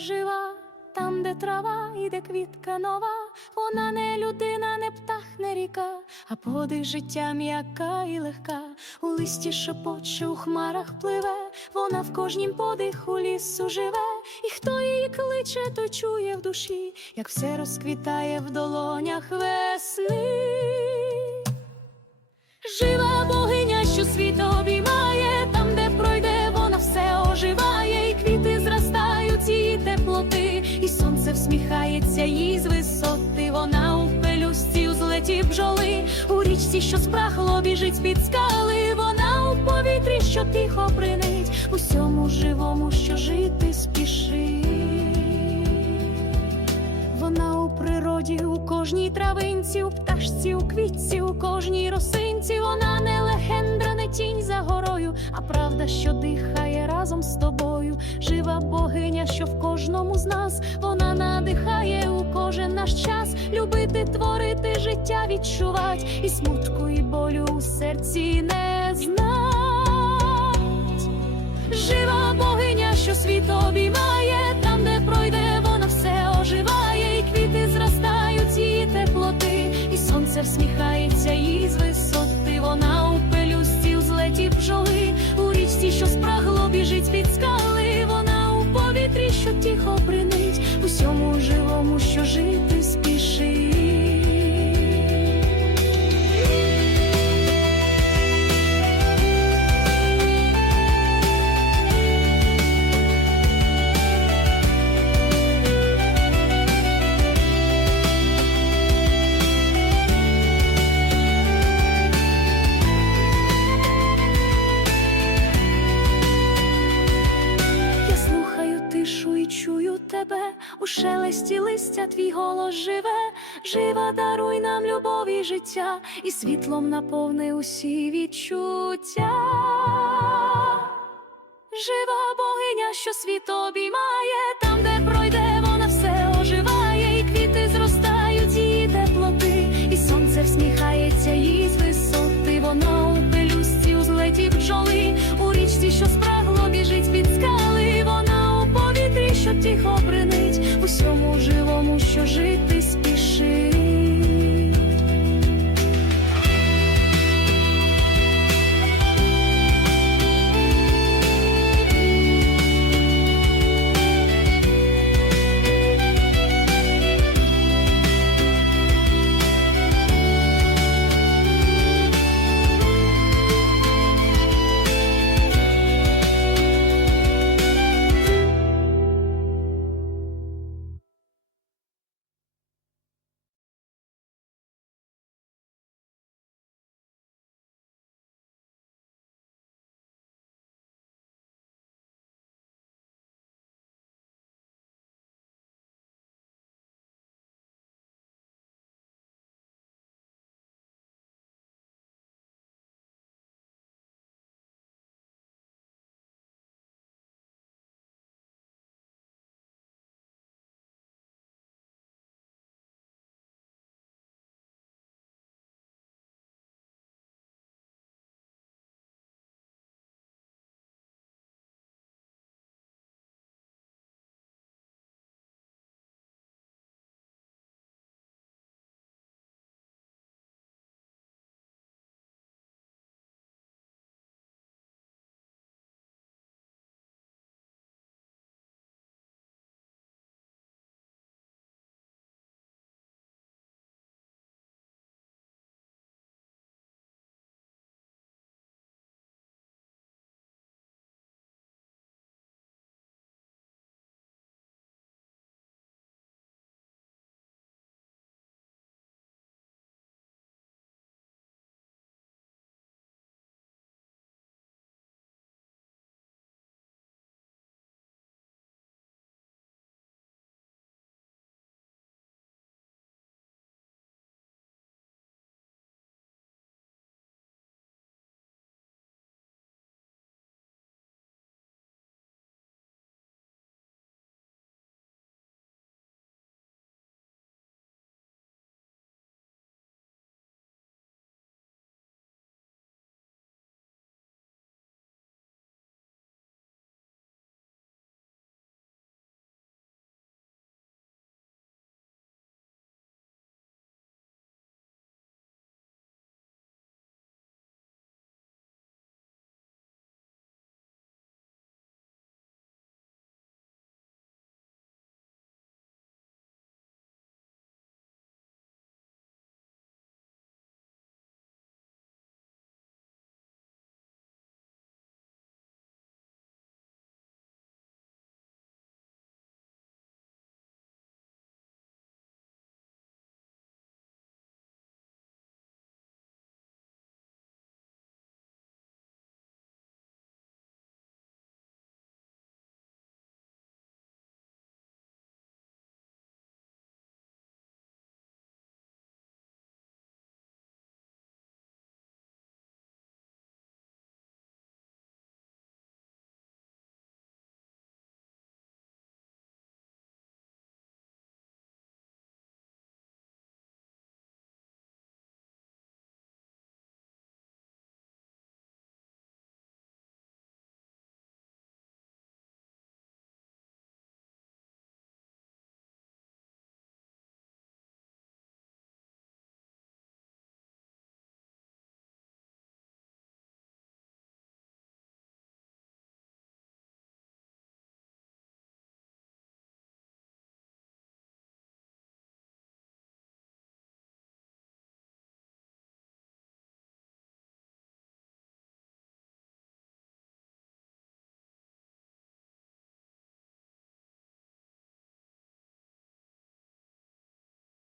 жива, там, де трава і де квітка нова, вона не людина, не птах, не ріка, а подих життя м'яка і легка, у листі шепоче, у хмарах пливе, вона в кожнім подиху лісу живе, і хто її кличе, той чує в душі, як все розквітає в долонях весни. Сонце всміхається їй з висоти. Вона у пелюсті у злеті бджоли, у річці, що спрахло, біжить під скали. Вона у повітрі, що тихо принить, усьому живому, що жити спішить. Вона у природі, у кожній травинці, у пташці, у квітці, у кожній росинці. Вона не легендра, не тінь за горою, а правда, що дихає разом з тобою. Жива богиня, що в кожному з нас вона надихає у кожен наш час. Любити, творити, життя відчувать, і смутку, і болю у серці не знать. Жива богиня, що світ обіймає, що тихо принить усьому живому, що жити тебе, у шелесті листя твій голос живе, жива, даруй нам любов і життя, і світлом наповни усі відчуття. Жива богиня, що світ обіймає, там, де пройде, вона все оживає, і квіти зростають її теплоти, і сонце всміхається їй з висоти. Воно у пелюсті, у злеті бджоли, у річці, що спрагло тихо бринить, усьому живому, що жити